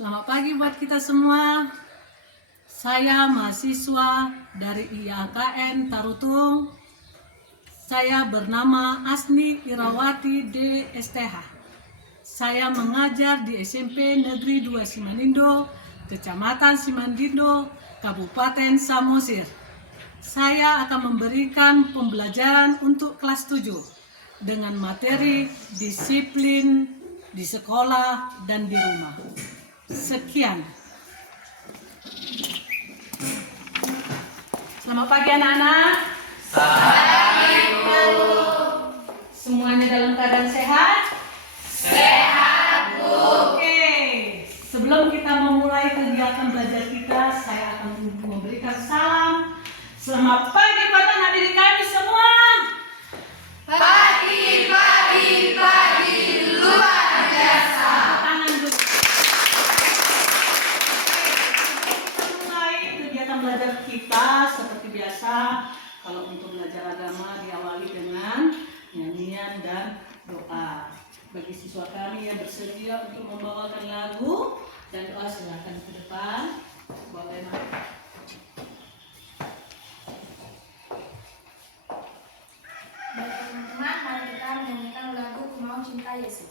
Selamat pagi buat kita semua. Saya mahasiswa dari IAKN Tarutung. Saya bernama Asni Irawati DSTH. Saya mengajar di SMP Negeri 2 Simanindo, Kecamatan Simanindo, Kabupaten Samosir. Saya akan memberikan pembelajaran untuk kelas 7 dengan materi disiplin di sekolah dan di rumah. Sekian. Selamat pagi anak-anak. Semuanya dalam keadaan sehat? Sehat, Bu. Oke. Sebelum kita memulai kegiatan belajar kita, saya akan memberikan salam. Selamat pagi buat anak didik kami semua. Pagi luar biasa. Tangan dulu. Kita mulai kegiatan belajar kita seperti biasa. Kalau untuk belajar agama diawali dengan nyanyian dan doa. Bagi siswa kami yang bersedia untuk membawakan lagu dan doa, silakan ke depan. Bapak Ibu. Baik teman-teman, mari kita menyanyikan lagu Ku Mau Cinta Yesus.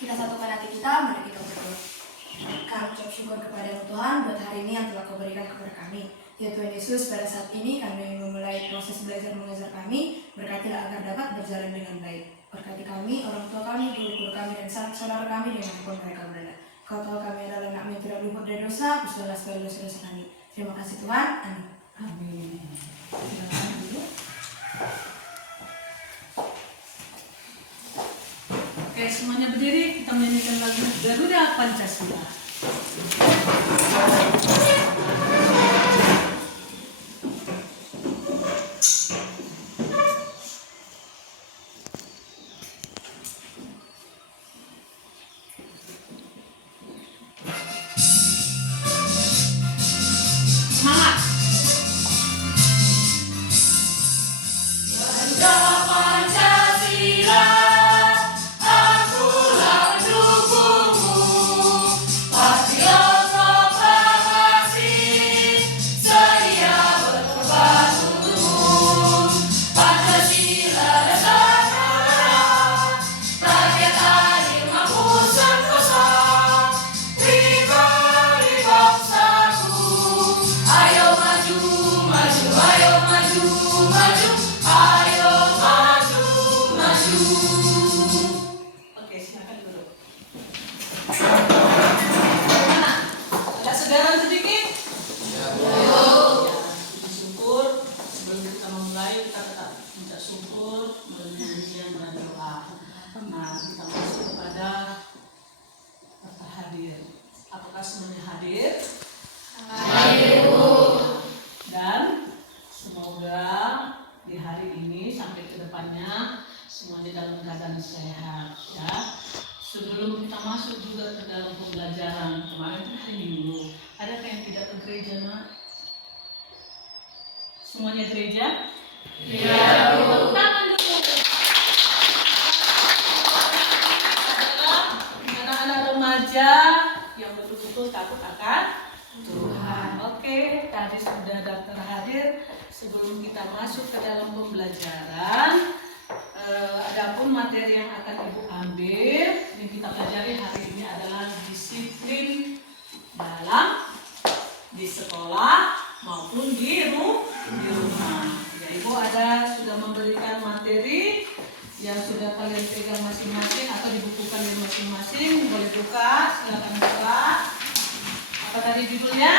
Kita satukan hati kita, mari kita berdoa. Kami ucap syukur kepada Tuhan buat hari ini yang telah Kau berikan kepada kami. Ya Tuhan Yesus, pada saat ini kami ingin memulai proses belajar mengajar kami, berkatilah agar dapat berjalan dengan baik. Berkati kami, orang tua kami, guru-guru kami, dan saudara kami dimanapun mereka berada. Kau tahu kami adalah anak-Mu yang tidak luput dari dosa, ampunilah segala dosa-dosa kami. Terima kasih Tuhan, amin. Amin. Silakan dulu. Oke, semuanya berdiri, kita menyanyikan lagu Garuda Pancasila. Semuanya gereja? Iya, Bu. Tangan dulu. Adalah anak-anak remaja yang betul-betul takut akan Tuhan. Oke, tadi sudah daftar hadir. Sebelum kita masuk ke dalam pembelajaran, adapun materi yang akan Ibu ambil, yang kita pelajari hari ini adalah disiplin di sekolah maupun di rumah. Ya, Ibu sudah memberikan materi yang sudah kalian pegang masing-masing atau di buku kalian masing-masing. Boleh buka, silakan buka. Apa tadi judulnya?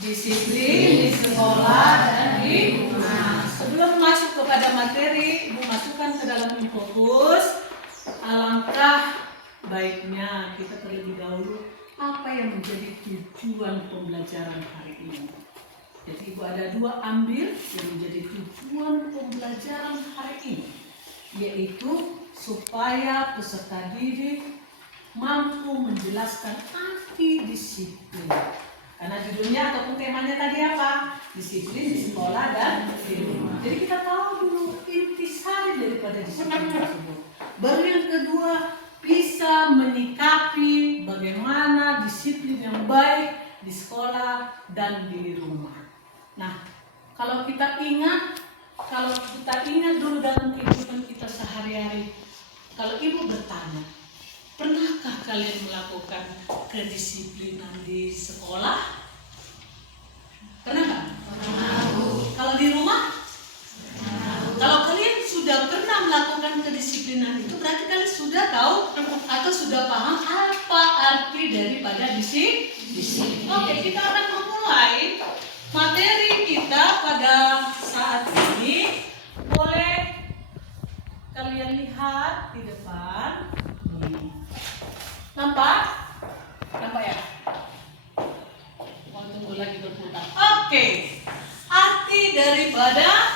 Disiplin di sekolah dan di rumah. Sebelum masuk kepada materi, Ibu masukkan ke dalam fokus. Alangkah baiknya kita terlebih dahulu apa yang menjadi tujuan pembelajaran hari ini. Jadi Ibu ada dua ambil yang menjadi tujuan pembelajaran hari ini, yaitu supaya peserta didik mampu menjelaskan arti disiplin. Karena judulnya ataupun temanya tadi apa? Disiplin di sekolah dan di rumah. Jadi kita tahu dulu intisari daripada disiplin tersebut. Baru yang kedua, bisa menyikapi bagaimana disiplin yang baik di sekolah dan di rumah. Nah, kalau kita ingat dulu dalam kehidupan kita sehari-hari, kalau Ibu bertanya, pernahkah kalian melakukan kedisiplinan di sekolah? Pernah nggak? Pernah. Kalau di rumah? Pernah. Kalau kalian sudah pernah melakukan kedisiplinan itu, berarti kalian sudah tahu atau sudah paham apa arti daripada disiplin. Oke, kita akan memulai materi kita pada saat ini. Boleh kalian lihat di depan. Nampak? Nampak ya? Mau tunggu lagi berputar. Oke. Arti daripada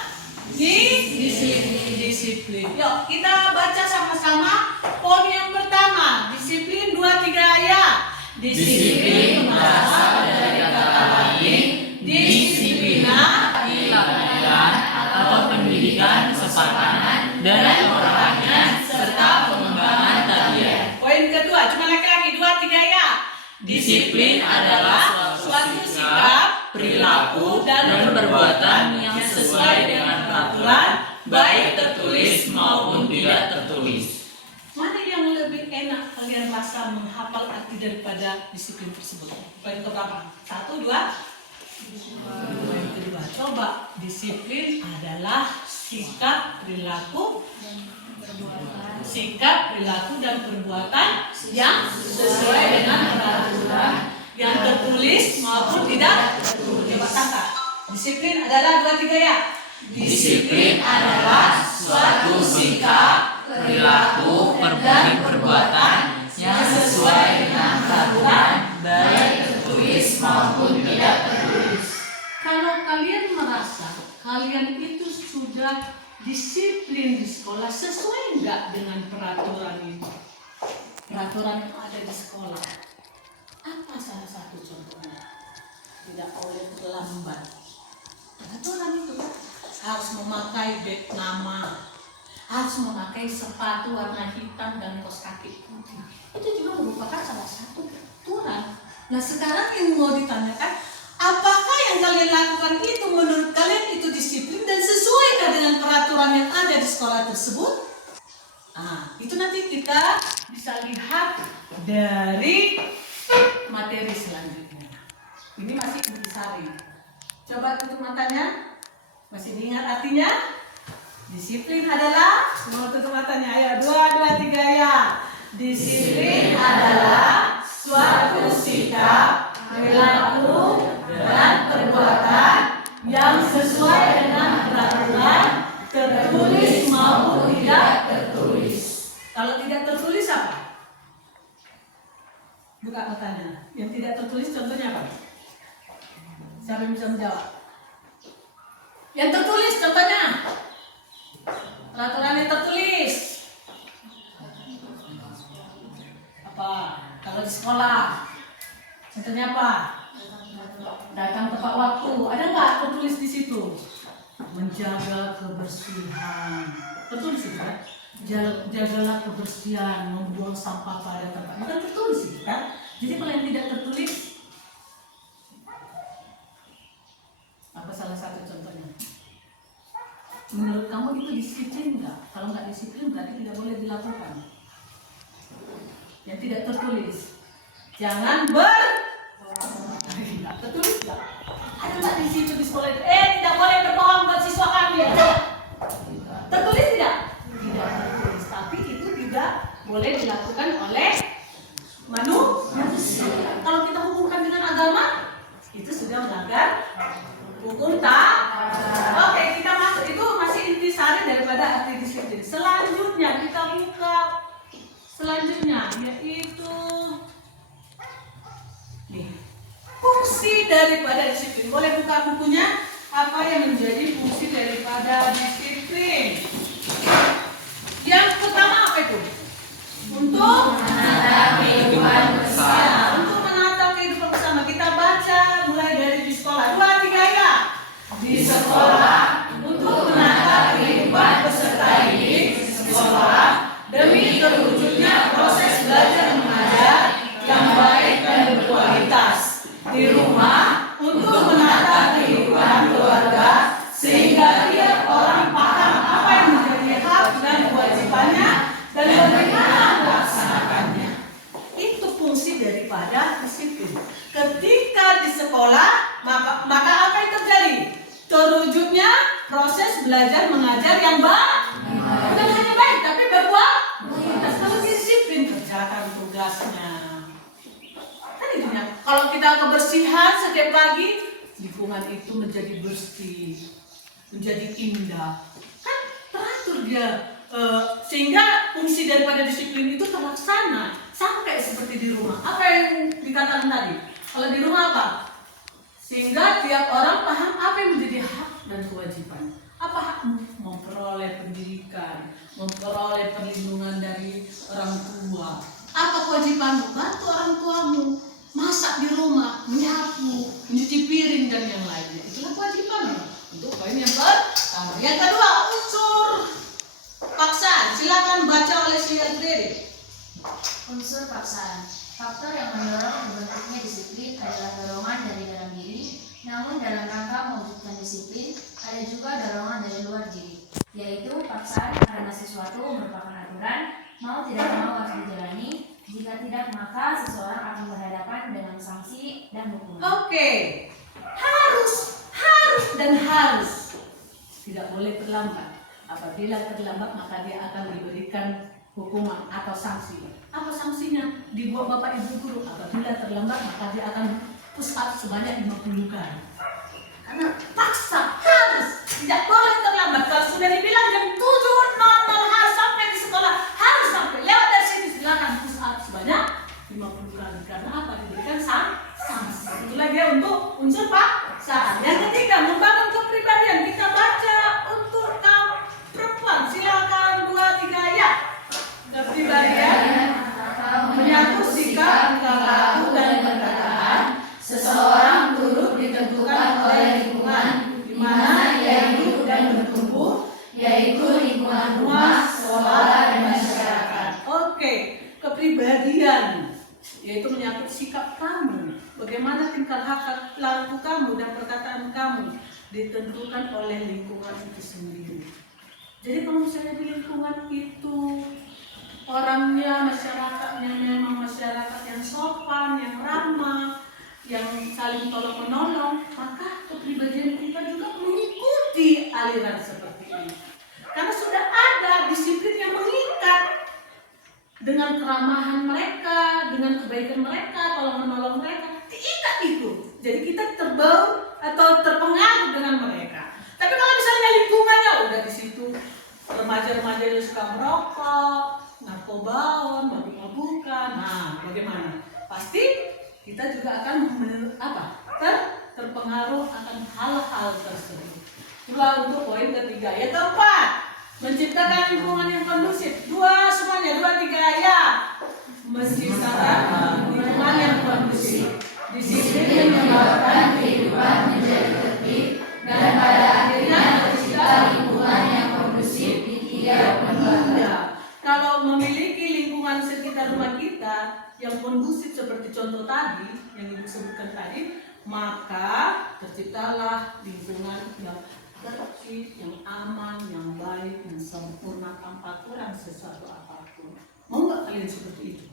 disiplin. Yuk, kita baca sama-sama poin yang pertama. Disiplin 2-3 ya. Disiplin berasal dari kata lain disiplina, pelajaran atau pendidikan kesepakatan dan orangnya serta pengembangan tabiat. Poin kedua, cuma laki-laki 2-3 ya. Disiplin adalah suatu sikap, perilaku, dan perbuatan yang sesuai dengan peraturan, baik tertulis maupun tidak tertulis. Mana yang lebih enak kalian rasa menghafal arti daripada disiplin tersebut? Poin keberapa? 1, 2? Poin kedua. kedua. Coba, disiplin adalah sikap, perilaku, dan perbuatan yang sesuai dengan peraturan yang tertulis maupun tidak tertulis. Coba tangkap. Disiplin adalah 2, 3 ya. Disiplin adalah suatu sikap, perilaku, dan perbuatan yang sesuai dengan peraturan baik tertulis maupun tidak tertulis. Kalau kalian merasa kalian itu sudah disiplin di sekolah, sesuai enggak dengan peraturan itu? Peraturan yang ada di sekolah. Apa salah satu contohnya? Tidak boleh terlambat. Peraturan itu harus memakai beg nama, harus memakai sepatu warna hitam dan kaos kaki putih. Itu juga merupakan salah satu peraturan. Nah sekarang yang mau ditanyakan, apakah yang kalian lakukan itu menurut kalian itu disiplin dan sesuai dengan peraturan yang ada di sekolah tersebut? Itu nanti kita bisa lihat dari materi selanjutnya. Ini masih intisari. Coba tutup matanya. Masih diingat artinya? Disiplin adalah, semua tutup matanya. Ayo, 2, 2, 3 ya. Disiplin adalah suatu sikap, perilaku, dan perbuatan yang sesuai dengan peraturan tertulis maupun tidak tertulis. Kalau tidak tertulis apa? Buka matanya. Yang tidak tertulis contohnya apa? Siapa yang bisa menjawab? Yang tertulis contohnya? Peraturan yang tertulis. Apa? Kalau di sekolah, contohnya apa? Datang tepat waktu. Ada nggak tertulis di situ? Menjaga kebersihan. Tertulis itu kan? Jagalah kebersihan, membuang sampah pada tempatnya. Kan tertulis itu kan? Jadi kalau yang tidak tertulis, apa salah satu contohnya? Menurut kamu itu disiplin nggak? Kalau nggak disiplin berarti tidak boleh dilakukan. Yang tidak tertulis, jangan tertulis nggak? Ada nggak di situ di sekolah itu? Tidak boleh berbohong buat siswa kami. Tertulis tidak? Tidak tertulis. Tapi itu tidak boleh dilakukan oleh manusia. Kalau kita hubungkan dengan agama, itu sudah melanggar hukum tak. Oke, kita masuk, itu masih intisari daripada arti disiplin. Selanjutnya kita buka selanjutnya, yaitu nih, fungsi daripada disiplin. Boleh buka bukunya? Apa yang menjadi fungsi daripada disiplin? Yang pertama apa itu? Untuk menata kehidupan bersama. Untuk menata kehidupan bersama. Kita baca mulai dari di sekolah. 2, 3 ya. Di sekolah untuk menata kehidupan peserta didik di sekolah demi terwujudnya proses belajar mengajar yang baik dan berkualitas. Di rumah untuk menata kehidupan keluarga sehingga tiap orang paham apa yang menjadi hak dan kewajibannya dan bagaimana melaksanakannya. Itu fungsi daripada disiplin. Ketika di sekolah, maka apa yang terjadi? Terwujudnya proses belajar mengajar yang baik. Bukan hanya baik, tapi berkualitas. Kalau disiplin kerjakan tugasnya. Kan itu ya. Kalau kita kebersihan setiap pagi, lingkungan itu menjadi bersih, menjadi indah. Kan teratur dia. Sehingga fungsi daripada disiplin itu terlaksana. Sama kayak seperti di rumah. Apa yang dikatakan tadi? Kalau di rumah apa? Sehingga tiap orang paham apa yang menjadi hak dan kewajiban. Apa hakmu? Memperoleh pendidikan, memperoleh perlindungan dari orang tua. Apa kewajibanmu? Bantu orang tuamu, masak di rumah, menyapu, mencuci piring dan yang lainnya. Itulah kewajibanmu. Untuk poin yang pertama. Yang kedua, unsur paksaan. Silakan baca oleh Syed Redi. Unsur paksaan. Faktor yang mendorong terbentuknya disiplin adalah dorongan dari dalam diri, namun dalam rangka mewujudkan disiplin, ada juga dorongan dari luar diri, yaitu paksaan karena sesuatu merupakan aturan, mau tidak mau harus dijalani, jika tidak maka seseorang akan berhadapan dengan sanksi dan hukuman. Oke. Harus harus tidak boleh terlambat. Apabila terlambat maka dia akan diberikan hukuman atau sanksi. Apa sanksinya? Dibuat Bapak Ibu guru. Apabila terlambat maka dia akan push up sebanyak 50 kali. Karena paksa, harus, tidak boleh terlambat. Kalau sudah dibilang jam 7.00 harus sampai di sekolah, harus sampai. Lewat dari sini silakan push up sebanyak 50 kali. Karena apa? Diberikan sanksi. Itulah dia untuk unsur paksaan. Yang ketiga, membangun kepribadian. Kita baca untuk kaum perempuan. Silakan 2-3 ya. Kepribadian menyatu sikap, tingkah laku dan perkataan seseorang turut ditentukan oleh lingkungan di mana ia hidup dan bertumbuh, yaitu lingkungan rumah, sekolah, dan masyarakat. Oke, kepribadian yaitu menyangkut sikap kamu, bagaimana tingkah laku kamu dan perkataan kamu ditentukan oleh lingkungan itu sendiri. Jadi kalau misalnya di lingkungan itu orangnya, masyarakatnya memang masyarakat yang sopan, yang ramah, yang saling tolong menolong, maka kepribadian kita juga mengikuti aliran seperti ini. Karena sudah ada disiplin yang mengikat dengan keramahan mereka, dengan kebaikan mereka, tolong menolong mereka, diikat itu. Jadi kita terbaur atau terpengaruh dengan mereka. Tapi kalau misalnya lingkungannya udah di situ remaja-remaja yang suka merokok, narkobaon, mabuk-mabukan, nah bagaimana? Pasti kita juga akan terpengaruh akan hal-hal tersebut. Itulah untuk poin ketiga. Yang keempat, menciptakan lingkungan yang kondusif. Semuanya 2-3 ya. Menciptakan lingkungan yang kondusif. Disiplin yang menyebabkan kehidupan menjadi tertib dan pada akhirnya tercipta lingkungan yang kondusif di tiap lembaga. Kalau memiliki lingkungan sekitar rumah kita yang kondusif seperti contoh tadi yang Ibu sebutkan tadi, maka terciptalah lingkungan yang tertib, yang aman, yang baik, yang sempurna tanpa kurang sesuatu apapun. Mau nggak kalian seperti itu?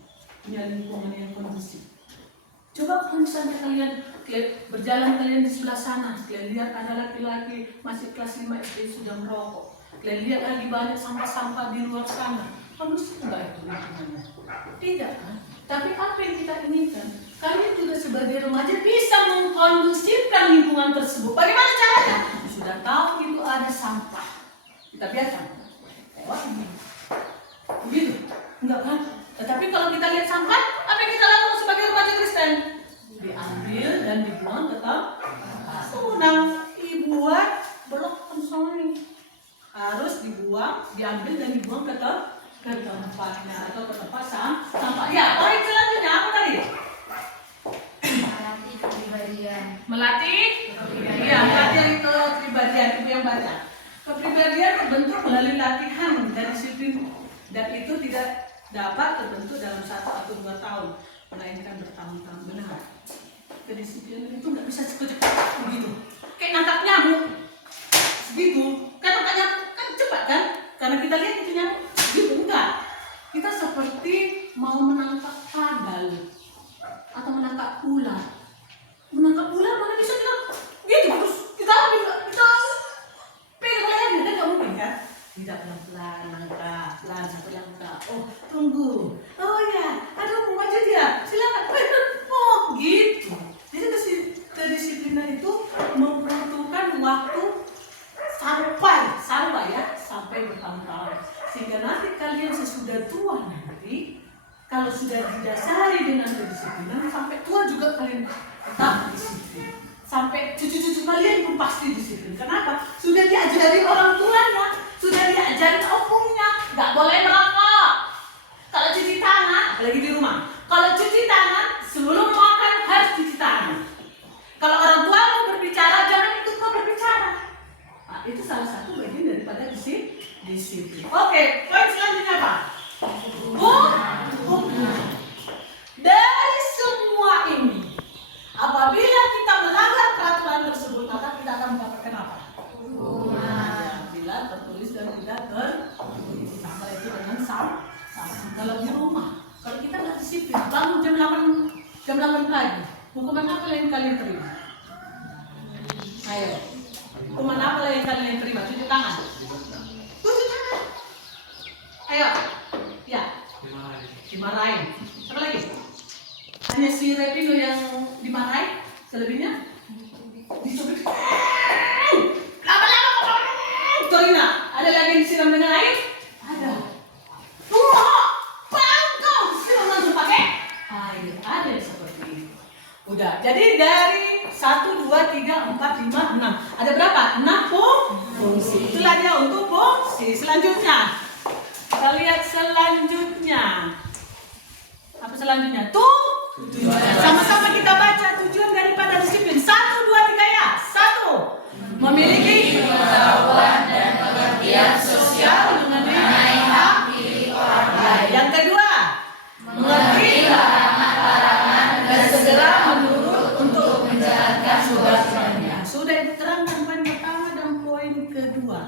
Punya lingkungan yang kondusif. Coba kalau misalnya kalian berjalan di sebelah sana, kalian lihat ada laki-laki masih kelas 5 SD sudah merokok. Kalian lihat lagi banyak sampah-sampah di luar sana. Kondusif enggak itu lingkungannya? Tidak kan? Tapi apa yang kita inginkan? Kalian juga sebagai remaja bisa mengkondusifkan lingkungan tersebut. Bagaimana caranya? Sudah tahu itu ada sampah, kita biarkan lewat ini. Begitu? Enggak kan? Tetapi kalau kita lihat sampah, apa yang kita lakukan sebagai remaja Kristen? Diambil dan dibuang ke tempat. Sudah dibuat blok pensoni. Harus dibuang, diambil dan dibuang ke tempatnya atau ke tempat sampah. Ya, poin selanjutnya apa tadi? Melatih kepribadian. Melatih kepribadian. Ya, melatih kepribadian itu yang baca. Kepribadian terbentuk melalui latihan dan disiplin, dan itu tidak dapat terbentuk dalam 1 atau 2 tahun, melainkan bertahun-tahun. Benar. Kedisiplinan itu nggak bisa cepat-cepat begitu. Kayak nangkap nyamuk, begitu. Kan nangkap nyamuk kan cepat kan? Karena kita lihat itu nyamuk, gitu enggak. Kita seperti mau menangkap kadal atau menangkap ular. Menangkap ular mana bisa kita gitu terus kita ambil, kita pegang lehernya, kan nggak mungkin kan? Tidak, pelan-pelan nangkap, pelan satu langkah. Oh tunggu, oh ya, aduh mau maju dia, silakan. Oh gitu. Jadi kedisiplinan itu membutuhkan waktu sampai bertahun-tahun, sehingga nanti kalian sesudah tua nanti, kalau sudah didasari dengan kedisiplinan, sampai tua juga kalian tetap disiplin. Sampai cucu-cucu kalian pun pasti disiplin. Kenapa? Sudah diajari orang tuanya, sudah diajari opungnya, nggak boleh merokok. Kalau cuci tangan, apalagi di rumah, kalau cuci tangan sebelum makan harus cuci tangan. Kalau orang tua mau berbicara, jangan ikut kau berbicara. Nah, itu salah satu bagian daripada disiplin. Oke, poin selanjutnya apa? Dari semua ini, apabila kita melanggar peraturan tersebut, maka kita akan mendapatkan apa? Bila tertulis dan tidak tertulis. Sama itu dengan sama kalau di rumah. Kalau kita nggak disiplin, bangun jam 8 pagi, hukuman apa yang kalian terima? Ayo, Hukuman apa yang kalian terima? Tunjuk tangan. Tunjuk tangan. Ayo. Ya. Dimarahin. Apa lagi? Hanya si Repino yang dimarahin. Selebihnya dicubit. Lama-lama. Torina, ada lagi yang disiram dengan air? Ada. Bangkau siram langsung pakai air. Ada yang seperti ini. Udah. Jadi dari 1, 2, 3, 4, 5, 6. Ada berapa? 6 fungsi. Itulah dia untuk fungsi. Selanjutnya. Kita lihat selanjutnya. Apa selanjutnya? Tujuan. Sama-sama kita baca tujuan daripada disiplin. 1, 2, 3 ya. 1. Memiliki Pengetahuan dan pengertian sosial mengenai hak milik orang lain. yang kedua, mengerti larangan-larangan dan segera menurut untuk menjalankan tugasnya. sudah diterangkan poin pertama dan poin kedua.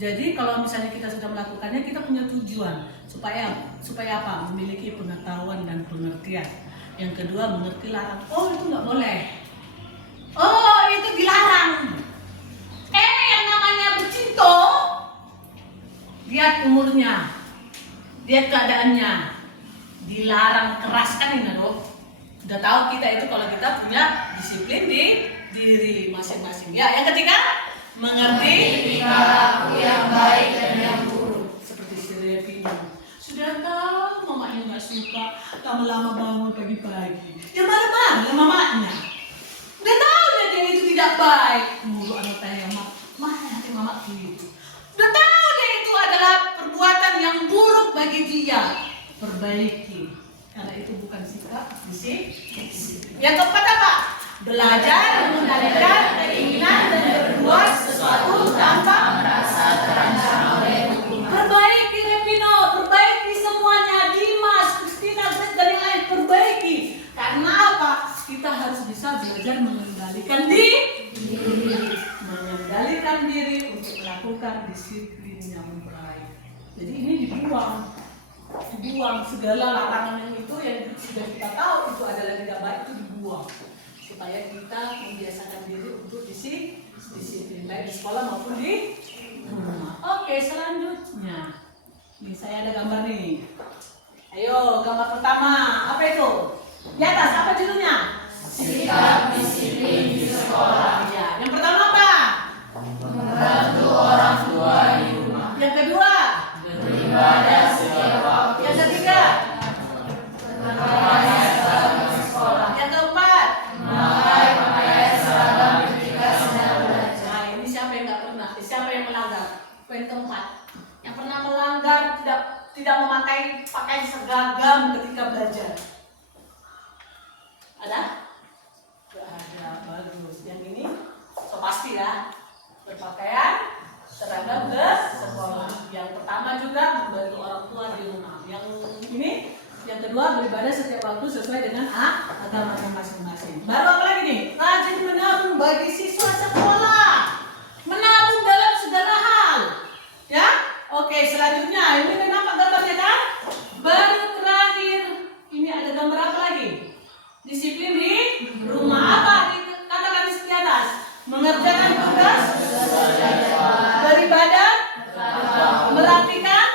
Jadi kalau misalnya kita sudah melakukannya, kita punya tujuan supaya apa? Memiliki pengetahuan dan pengertian. Yang kedua, mengerti larang. Oh, itu nggak boleh. Oh, itu dilarang. Yang namanya bercinta, lihat umurnya, lihat keadaannya, dilarang keras kan ini loh. Udah tahu kita itu kalau kita punya disiplin di diri masing-masing. Ya, yang ketiga, mengerti tingkah laku yang baik dan yang buruk. seperti si Repino. Sudah tahu mamanya nggak suka lama-lama bangun pagi-pagi. Ya marah-marah mamanya. Udah tahu dia itu tidak baik. Mulu anak tanya mana hati mamaku itu. Udah tahu dia itu adalah perbuatan yang buruk bagi dia. Perbaiki. Karena itu bukan sikap disiplin. Yang keempat apa? Belajar mengendalikan keinginan dan berbuat sesuatu tanpa Merasa terancam oleh hukuman. perbaiki Repino, perbaiki semuanya, Dimas, Kristina, Grace, dan yang lain, perbaiki. Karena apa? Kita harus bisa belajar mengendalikan diri untuk melakukan disiplin yang baik. Jadi ini dibuang segala larangan yang itu yang sudah kita tahu itu adalah tidak baik, itu dibuang supaya kita membiasakan diri untuk disiplin baik di sekolah maupun di rumah. Oke, selanjutnya nih saya ada gambar nih. Ayo, gambar pertama apa itu? Di atas apa judulnya? Sikap disiplin di sekolah. Ya, yang pertama apa? Membantu orang tua di rumah. Yang kedua? Beribadah setiap waktu. Yang ketiga? Berpakaian seragam di sekolah. Yang keempat? Memakai pakaian seragam ketika sedang belajar. Nah, ini siapa yang nggak pernah? Siapa yang melanggar? Poin keempat. Yang pernah melanggar tidak memakai pakaian seragam ketika belajar. Ada? Gak ada. Bagus. Yang ini so pasti ya. Berpakaian seragam ke sekolah. Yang pertama juga membantu orang tua di rumah. Yang ini, yang kedua beribadah setiap waktu sesuai dengan agama masing-masing. Baru apa lagi nih? Rajin menabung bagi siswa sekolah. Menabung dalam segala hal. Ya? Oke, selanjutnya ini nampak gambarnya kan? Baru terakhir, ini ada gambar apa lagi? Disiplin di rumah. Apa dikatakan di atas? Mengerjakan tugas, beribadah, melatihkan,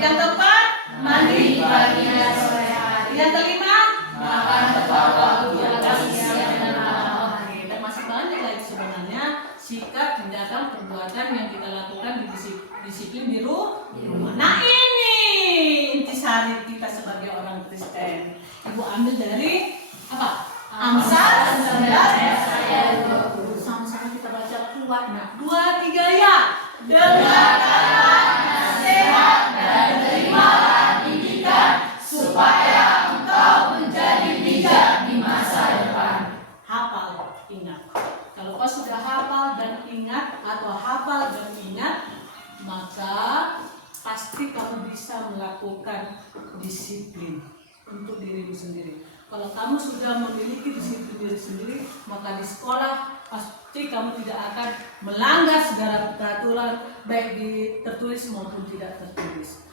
yang keempat, mandi pagi dan sore hari. Yang kelima, Makan tepat waktu yang kasih siang dan malam. dan masih banyak lagi sebenarnya sikap, tindakan, perbuatan yang kita lakukan di disiplin di rumah. Nah ini intisari kita sebagai orang Kristen. Ibu ambil dari apa? Amsal 19 ayat 20. Sama-sama kita baca kuatnya. 2, 3 ya. Dengarkanlah nasihat dan terimalah didikan supaya engkau menjadi bijak di masa depan. Hafal, ingat. Kalau kau sudah hafal dan ingat atau hafal dan ingat, maka pasti kamu bisa melakukan disiplin untuk dirimu sendiri. Kalau kamu sudah memiliki disiplin diri sendiri, maka di sekolah pasti kamu tidak akan melanggar segala peraturan, baik di tertulis maupun tidak tertulis.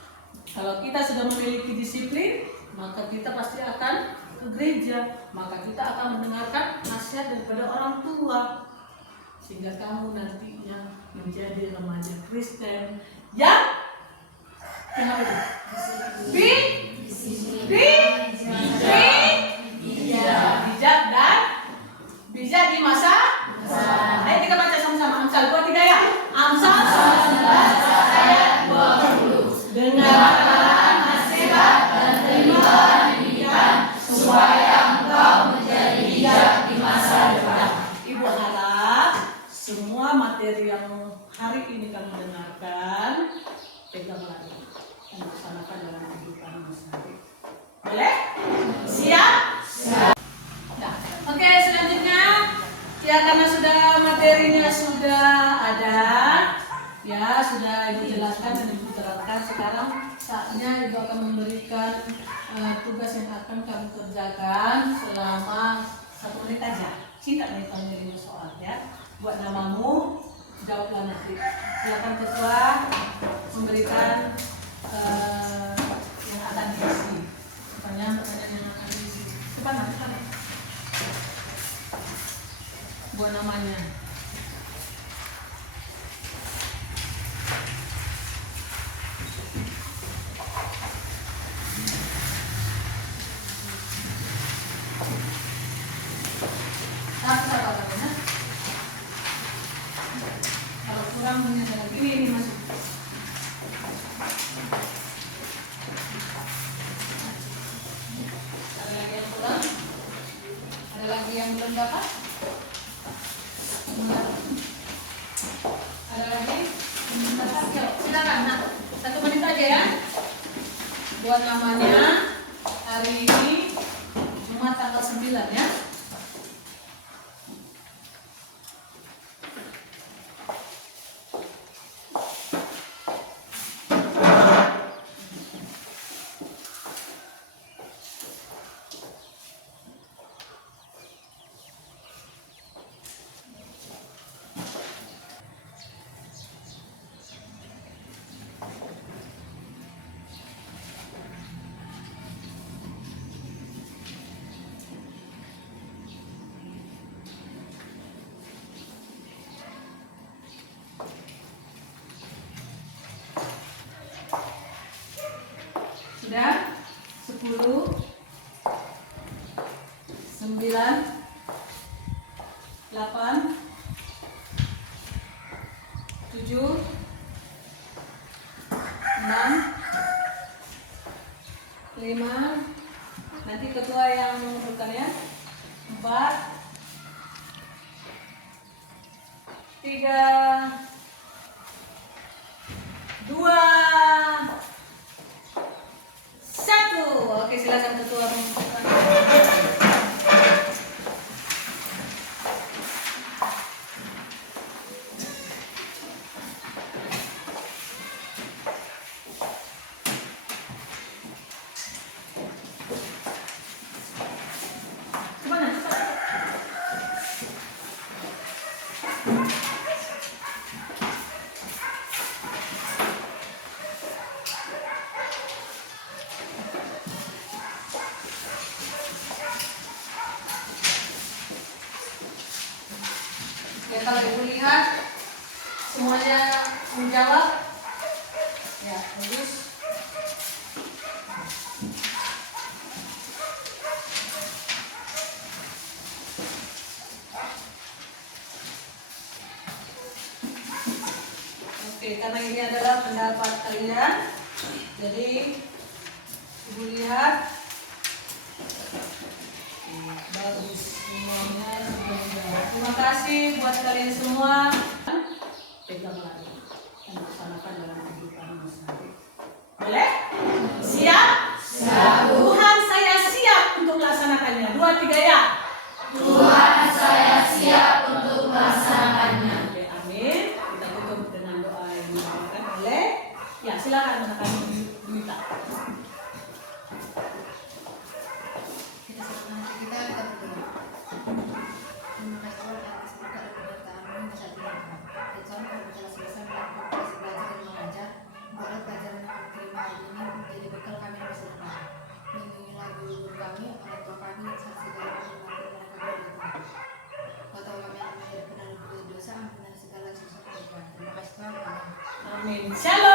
Kalau kita sudah memiliki disiplin, maka kita pasti akan ke gereja, maka kita akan mendengarkan nasihat daripada orang tua. sehingga kamu nantinya menjadi remaja Kristen yang apa itu? Bijak dan bijak di masa. Ayo kita baca sama-sama Amsal 23 ya. Amsal 19 ayat 20. Dengarkan nasihat dan terimalah didikan supaya engkau menjadi bijak di masa depan. Ibu harap semua materi yang hari ini kamu dengarkan pegang lagi dan laksanakan dalam kehidupan sehari. Boleh? Siap? Nah, oke, selanjutnya ya, karena sudah materinya sudah ada, ya sudah Ibu jelaskan dan Ibu terapkan. Sekarang saatnya Ibu akan memberikan tugas yang akan kamu kerjakan selama 1 menit aja. Singkat nih panggilin soal ya. Buat namamu, jawablah nanti. Silakan ketua memberikan yang akan diisi. Pertanyaan yang akan diisi. Cepat. Buat namanya. Kalau kurang punya lagi ini masuk. Ada lagi yang kurang? Ada lagi yang belum dapat? Ada lagi? Yuk, silakan. Nah, 1 menit aja ya. Buat namanya hari ini Jumat tanggal 9 ya. Sudah? 10 9 8 7 6 5. Nanti ketua yang mengumpulkan ya. 4 3 2 1. Oke, silakan ketua mengumpulkan. Ya, kalau Ibu lihat semuanya menjawab. Ya, bagus. Oke, karena ini adalah pendapat kalian, jadi Ibu lihat. Bagus, semuanya sudah menjawab. Terima kasih buat kalian semua. Pegang lagi dan laksanakan dalam kehidupan sehari. Boleh? Siap? Siap. Tuhan, saya siap untuk melaksanakannya. 2, 3 ya. Tuhan, saya siap untuk melaksanakannya. Oke, amin. Kita tutup dengan doa yang dibawakan oleh. Ya, silakan menekan Duita. Kita berdoa. Terima kasih Tuhan atas berkat dan penyertaan-Mu yang saat ini. Dan Tuhan, kami telah selesai Amin. Shalom.